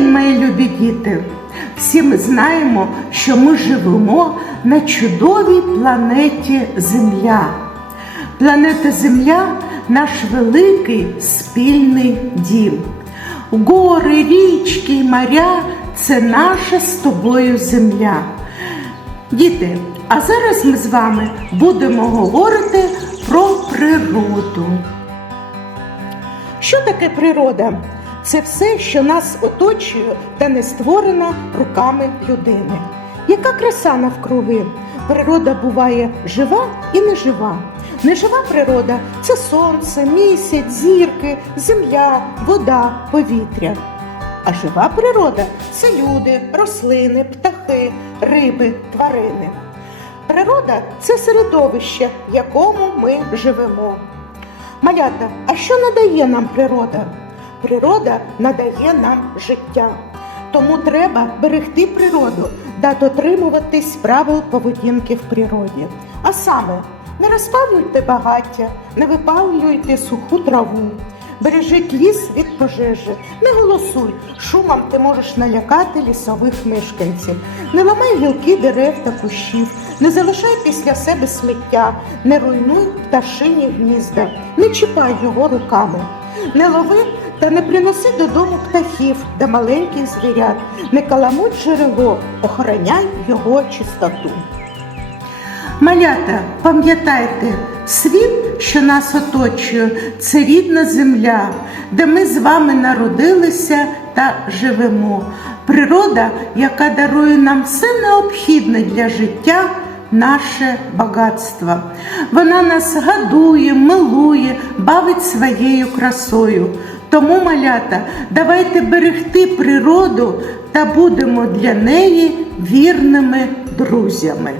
мої любі діти! Всі ми знаємо, що ми живемо на чудовій планеті Земля. Планета Земля наш великий спільний дім. Гори, річки і моря це наша з тобою земля. Діти, а зараз ми з вами будемо говорити про природу. Що таке природа? Це все, що нас оточує та не створено руками людини. Яка краса навкруги? Природа буває жива і нежива. Нежива природа це сонце, місяць, зірки, земля, вода, повітря. А жива природа це люди, рослини, птахи, риби, тварини. Природа це середовище, в якому ми живемо. Малята, а що надає нам природа? Природа надає нам життя. Тому треба берегти природу та дотримуватись правил поведінки в природі. А саме, не розпалюйте багаття, не випалюйте суху траву, бережіть ліс від пожежі, не голосуй, шумом ти можеш налякати лісових мешканців, не ламай гілки дерев та кущів, не залишай після себе сміття, не руйнуй пташині гнізда, не чіпай його руками. Не лови та не приноси додому птахів та маленьких звірят, не каламуть джерело, охороняй його чистоту. Малята, пам'ятайте, світ, що нас оточує, це рідна земля, де ми з вами народилися та живемо. Природа, яка дарує нам все необхідне для життя, наше багатство. Вона нас гадує, милує, бавить своєю красою. Тому, малята, давайте берегти природу та будемо для неї вірними друзями.